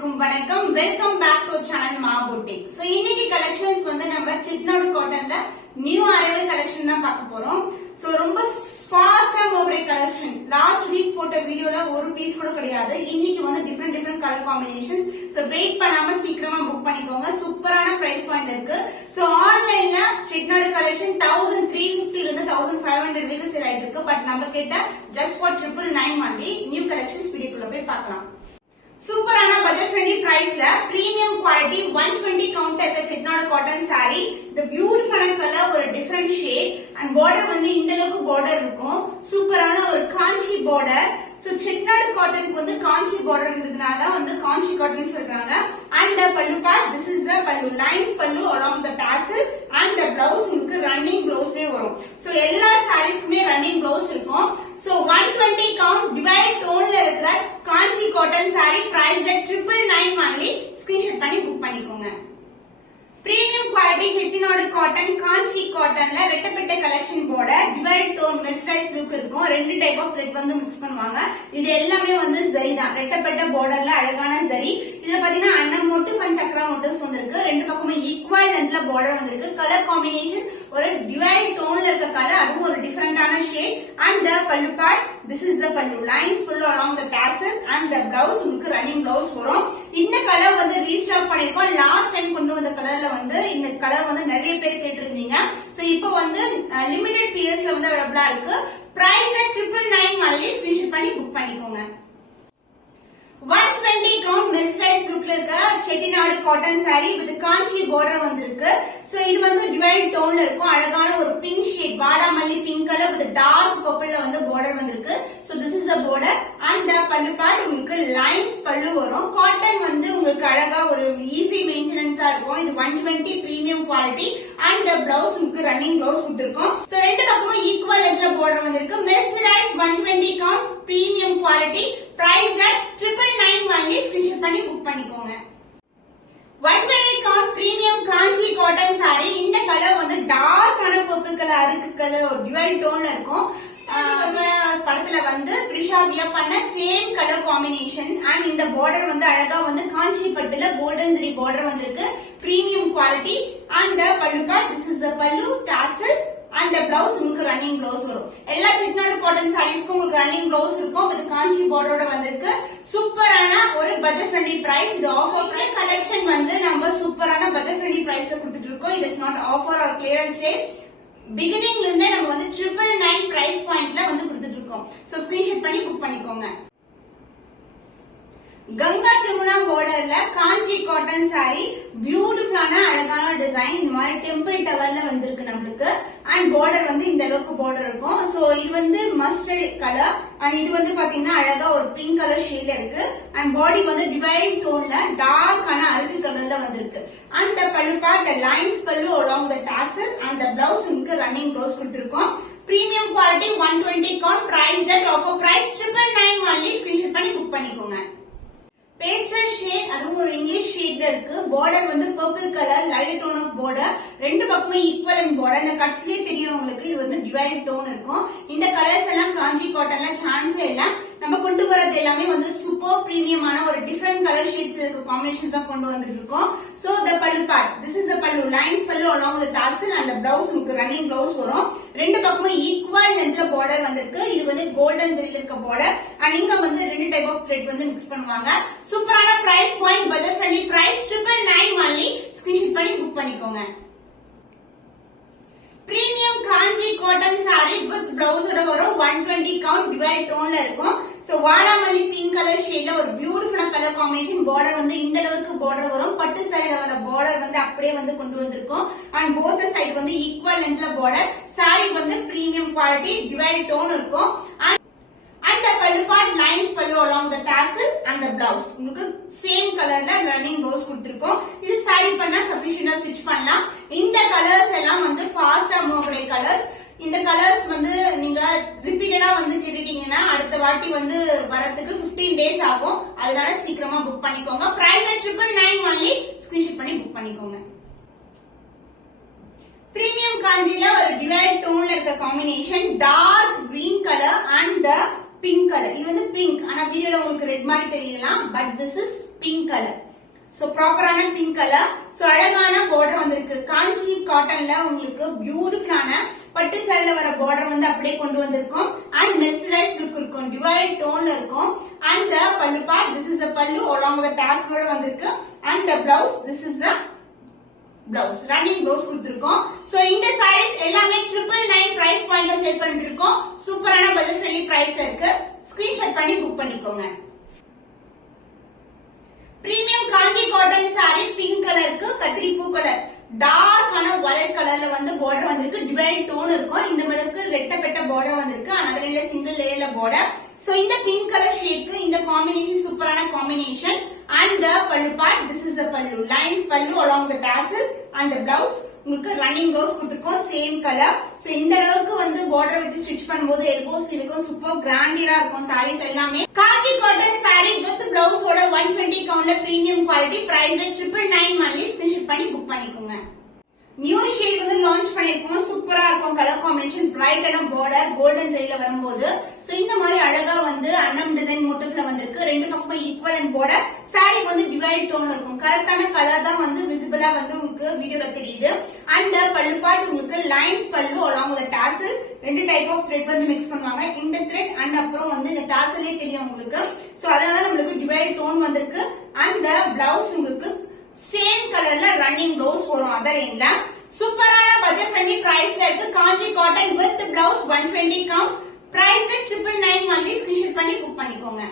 அனைவருக்கும் வணக்கம். Welcome back to channel மா புட்டிக். சோ இன்னைக்கு கலெக்ஷன்ஸ் வந்து நம்ம செட்டிநாடு காட்டன்ல நியூ அரைவல் கலெக்ஷன் தான் பார்க்க போறோம். சோ ரொம்ப ஃபாஸ்டா மூவ்ற கலெக்ஷன். லாஸ்ட் வீக் போட்ட வீடியோல ஒரு பீஸ் கூட கிடையாது. இன்னைக்கு வந்து different colour combinations. So wait பண்ணாம சீக்கிரமா புக் பண்ணிக்கோங்க. சூப்பரான பிரைஸ் பாயிண்ட் இருக்கு. சோ ஆன்லைன்ல செட்டிநாடு கலெக்ஷன் 1350 ல இருந்து 1500 வரைக்கும் சேல் ஆயிட்டு இருக்கு. பட் நம்ம கிட்ட just for 999 only new collections வீடியோக்குள்ள போய் பார்க்கலாம். சூப்பரான பட்ஜெட் ஃப்ரெண்ட்லி பிரைஸ்ல பிரீமியம் குவாலிட்டி 120 கவுண்ட் இருக்க செட்டிநாடு காட்டன் saree. இந்த பியூட்டிஃபுல்லான கலர், ஒரு டிஃபரெண்ட் ஷேட் அண்ட் பார்டர் வந்து இந்த அளவுக்கு பார்டர் இருக்கும். சூப்பரான ஒரு காஞ்சி பார்டர். சோ செட்டிநாடு காட்டனுக்கு வந்து காஞ்சி பார்டர் இருந்ததுனால தான் வந்து காஞ்சி காட்டன் சொல்றாங்க. And the pallu part, this is the pallu lines pallu along the tassel and the blouse உங்களுக்கு ரன்னிங் ப்ளவுஸ்லயே வரும். சோ எல்லா சாரீஸ்க்குமே ரன்னிங் ப்ளவுஸ் இருக்கும். சோ 120 கவுண்ட் டிவைட் டோன்ல இருக்கிற Kanchi cotton saree price at 999 only. Screenshot பண்ணி புக் பண்ணிக்கோங்க. Premium quality Chettinad cotton Kanchi காட்டன்ல ரெட்டப்பட்ட collection border, divide tone mercerised look இருக்கும். ரெண்டு டைப் ஆஃப் த்ரெட் வந்து மிக்ஸ் பண்ணுவாங்க. இது எல்லாமே வந்து ஜரி தான். ரெட்டப்பட்ட பார்டர்ல அழகான ஜரி. இதுல பாத்தீங்கன்னா அன்னம் மோட்டு கொஞ்சம் சக்கரா மோட்டிவ்ஸ் வந்திருக்கு. ரெண்டு பக்கமே ஈக்குவல் லென்த்ல பார்டர் வந்திருக்கு. கலர் காம்பினேஷன் ஒரு டிவைட் டோன்ல இருக்க கலர், அதுவும் ஒரு டிஃபரெண்டான shade. And the pallu part, this is the pallu lines full along the tassel and the blouse உங்களுக்கு ரன்னிங் blouse வரும். இந்த கலர் வந்து ரீஸ்டாக் பண்ணிருக்கோம். லாஸ்ட் டைம் கொண்டு வந்த கலர்ல வந்து இந்த கலர் வந்து நிறைய பேர் கேட்டிருந்தீங்க. சோ இப்போ வந்து லிமிடெட் பீரியட்ஸ்ல வந்து அவைலபிளா இருக்கு. Price 999 only. ஸ்கிரீன்ஷாட் பண்ணி புக் பண்ணிக்கோங்க. 120 கவுண்ட் மெஸ்டரைஸ் லுக்ல இருக்க Chettinad cotton saree with Kanchi border வந்திருக்கு. சோ இது வந்து டிவைட் டோன்ல இருக்கும். அழகான ஒரு பிங்க் ஷேட், வாடாமல்லி பிங்க் கலர் வித் டார்க் பர்பிள்ல வந்து பார்டர் வந்திருக்கு. So this is the border and the pallu part உங்களுக்கு லைன்ஸ் பல்லு வரும். காட்டன் வந்து உங்களுக்கு அழகா ஒரு ஈஸி மெயின்டெனன்ஸா இருக்கும். இது 120 premium quality and the blouse உங்களுக்கு ரன்னிங் blouse கொடுத்திருக்கோம். சோ ரெண்டு பக்கமும் ஈக்குவல் லென்த்ல பார்டர் வந்திருக்கு. மெஸ்டரைஸ் 120 count premium quality price at 999 only. Screenshot பண்ணி புக் பண்ணிக்கோங்க. 120 count premium Kanchi cotton saree. இந்த கலர் வந்து டார்க்கான பர்பிள் கலர், அருக்கு கலர், ஒரு டிவைட் டோன்ல இருக்கும். படத்துல வந்து த்ரிஷா வியர் பண்ண சேம் கலர் காம்பினேஷன். அண்ட் இந்த பார்டர் வந்து அழகா வந்து காஞ்சி பட்டுல கோல்டன் ஜரி பார்டர் வந்திருக்கு. Premium quality. And the pallu part, this is the pallu tassel and the blouse உங்களுக்கு ரன்னிங் blouse வரும். எல்லா செட்டிநாடு காட்டன் சாரீஸ்க்கும் உங்களுக்கு ரன்னிங் blouse இருக்கும். இது காஞ்சி பார்டரோட வந்திருக்கு. சூப்பரான ஒரு பட்ஜெட் ஃப்ரெண்ட்லி பிரைஸ். இது ஆஃபர் பிரைஸ் கலெக்ஷன் வந்து நம்ம சூப்பரான பட்ஜெட் ஃப்ரெண்ட்லி பிரைஸ்ல கொடுத்துட்டு இருக்கோம். It is not offer or clearance sale. பிகினிங்ல இருந்தே நம்ம வந்து 999 பிரைஸ் பாயிண்ட்ல வந்து கொடுத்துட்டு இருக்கோம். சோ ஸ்கிரீன்ஷாட் பண்ணி புக் பண்ணிக்கோங்க. கங்கா ஜமுனா பார்டர்ல காஞ்சி காட்டன் saree, பியூட்டிஃபுல்லான அழகான டிசைன். இந்த மாதிரி டெம்பிள் டவர்ல வந்திருக்கு நம்மளுக்கு. அண்ட் பார்டர் வந்து இந்த அளவுக்கு பார்டர் இருக்கும். சோ இது வந்து மஸ்டர்ட் கலர். அண்ட் இது வந்து பாத்தீங்கன்னா அழகா ஒரு பிங்க் கலர் ஷேட்ல இருக்கு. அண்ட் பாடி வந்து டிவைட் டோன்ல டார்க்கான அருக்கு கலர்ல வந்திருக்கு. And the pallu part, the lines pallu along the tassel and the blouse உங்களுக்கு ரன்னிங் blouse கொடுத்திருக்கோம். Premium quality 120 count price at offer price 999 only. Screenshot பண்ணி புக் பண்ணிக்கோங்க. பேஸ்டல் ஷேட், அதுவும் ஒரு இங்கிலீஷ் ஷேட்ல இருக்கு. பார்டர் வந்து purple colour, light tone of border. ரெண்டு பக்கமே ஈக்குவல் பார்டர். இந்த கட்ஸ்லயே தெரியும் உங்களுக்கு இது வந்து டிவைட் டோன் இருக்கும். இந்த கலர்ஸ் எல்லாம் காஞ்சி காட்டன்ல சான்ஸே இல்ல. நம்ம கொண்டு வரது எல்லாமே வந்து சூப்பர் பிரீமியமான ஒரு டிஃபரெண்ட் கலர் ஷேட்ஸ் காம்பினேஷன்ஸ் தான் கொண்டு வந்துட்டு இருக்கோம். So the pallu part, this is the pallu lines pallu along the tassel and the blouse உங்களுக்கு ரன்னிங் blouse வரும். ரெண்டு பக்கமும் ஈக்குவல் லென்த்ல பார்டர் வந்திருக்கு. இது வந்து கோல்டன் ஜரில இருக்க பார்டர். அண்ட் இங்க வந்து ரெண்டு டைப் ஆஃப் த்ரெட் வந்து மிக்ஸ் பண்ணுவாங்க. சூப்பரான price point, budget friendly price 999 only. Screenshot பண்ணி புக் பண்ணிக்கோங்க. Premium Kanchi cotton saree with பிளவுஸோட வரும். 120 கவுண்ட் டிவைட் டோன்ல இருக்கும். சோ வாடாமல்லி பிங்க் கலர் ஷேட்ல ஒரு பியூட்டிஃபுல்லான கலர் காம்பினேஷன். பார்டர் வந்து இந்த அளவுக்கு பார்டர் வரும். பட்டு சாரில வர பார்டர் வந்து அப்படியே வந்து கொண்டு வந்திருக்கும். அண்ட் போத் சைடு வந்து ஈக்குவல் லென்த்ல பார்டர். saree வந்து பிரீமியம் குவாலிட்டி, டிவைட் டோன் இருக்கும். And the pallu part, lines pallu along the tassel and the blouse உங்களுக்கு சேம் கலர்ல ரன்னிங் blouse கொடுத்திருக்கோம். இது saree பண்ணா சஃபிஷியன்ட்டா ஸ்டிட்ச் பண்ணலாம். இந்த கலர்ஸ் எல்லாம் வந்து ஃபாஸ்டா மூவ் ஆகக்கூடிய கலர்ஸ். இந்த கலர்ஸ் வந்து நீங்க ரிப்பீட்டடா வந்து கேட்டுட்டீங்கன்னா அடுத்த வாட்டி வந்து வரதுக்கு 15 டேஸ் ஆகும். அதனால சீக்கிரமா புக் பண்ணிக்கோங்க. Price 999 only. ஸ்கிரீன்ஷாட் பண்ணி புக் பண்ணிக்கோங்க. பிரீமியம் காஞ்சில ஒரு டிவைட் டோன்ல இருக்க combination, dark green colour and the pink colour. இது வந்து பிங்க், ஆனா வீடியோல உங்களுக்கு ரெட் மாதிரி தெரியலாம், but this is pink colour. So ப்ராப்பரான பிங்க் கலர். சோ அழகான பார்டர் வந்திருக்கு. காஞ்சி காட்டன்ல உங்களுக்கு பியூட்டிஃபுல்லான பட்டு சாரில வர பார்டர் வந்து அப்படியே கொண்டு வந்திருக்கோம். அண்ட் மெர்சரைஸ் லுக் இருக்கும், டிவைட் டோன்ல இருக்கும். அண்ட் the பல்லு பார்ட், this is a பல்லு along with the tassel வந்திருக்கு. and the blouse, this is a blouse, running blouse கொடுத்திருக்கோம். சோ இந்த sarees எல்லாமே 999 பிரைஸ் பாயிண்ட்ல சேல் பண்ணிட்டு இருக்கோம். சூப்பரான பட்ஜெட் ஃப்ரெண்ட்லி பிரைஸ் இருக்கு. ஸ்கிரீன்ஷாட் பண்ணி புக் பண்ணிக்கோங்க. Premium Kanchi cotton sorry pink கலருக்கு கத்திரி பூ கலர், டார்க்கான வயலட் கலர்ல வந்து பார்டர் வந்திருக்கு. டிவைட் டோன் இருக்கும். இந்த மாதிரி ரெட்டப்பட்ட பார்டர் வந்திருக்கு. another சிங்கிள் லேயர்ல பார்டர். சோ இந்த பிங்க் கலர் ஷேட்க்கு இந்த காம்பினேஷன் சூப்பரான combination. and the pallu part, this is the pallu lines pallu along the tassel and the blouse உங்களுக்கு ரன்னிங் blouse கொடுத்திருக்கோம் சேம் கலர். சோ இந்த அளவுக்கு வந்து பார்டர் வச்சு ஸ்டிட்ச் பண்ணும்போது எல்போ ஸ்லீவுக்கு சூப்பர் கிராண்டியரா இருக்கும் sarees எல்லாமே. Kanchi cotton saree with blouse ஓட 120 கவுண்ட்ல premium quality, price 999 only. Screenshot பண்ணி புக் பண்ணிக்கோங்க. நியூ ஷேட் வந்து லான்ச் பண்ணிருக்கோம். சூப்பரா இருக்கும் கலர் காம்பினேஷன், பிரைட்டான பார்டர் கோல்டன் ஜெரில வரும்போது. சோ இந்த மாதிரி அழகா வந்து அன்னம் டிசைன் மோட்டிவ்ல வந்திருக்கு. ரெண்டு பக்கமும் ஈக்குவல் பார்டர். சாரி வந்து டிவைட் டோன்ல இருக்கும். கரெக்டான கலர் தான் வந்து விசிபிளா வந்து உங்களுக்கு வீடியோல தெரியுது. அண்ட் பல்லு பார்ட் உங்களுக்கு லைன்ஸ் பல்லு along with tassel. ரெண்டு டைப் ஆஃப் த்ரெட் வந்து மிக்ஸ் பண்ணுவாங்க. இந்த த்ரெட் அண்ட் அப்புறம் வந்து இந்த டாசலே தெரியும் உங்களுக்கு. சோ அதனால நம்மளுக்கு டிவைட் டோன் வந்திருக்கு. அண்ட் பிளவுஸ் உங்களுக்கு சேம் கலர்ல ரன்னிங் blouse வரும் அதர் எண்ட்ல. சூப்பரான பட்ஜெட் ஃப்ரெண்ட்லி பிரைஸ்ல இருக்கு. Kanchi cotton with blouse 120 count, price 999 only. Screenshot பண்ணி புக் பண்ணிக்கோங்க.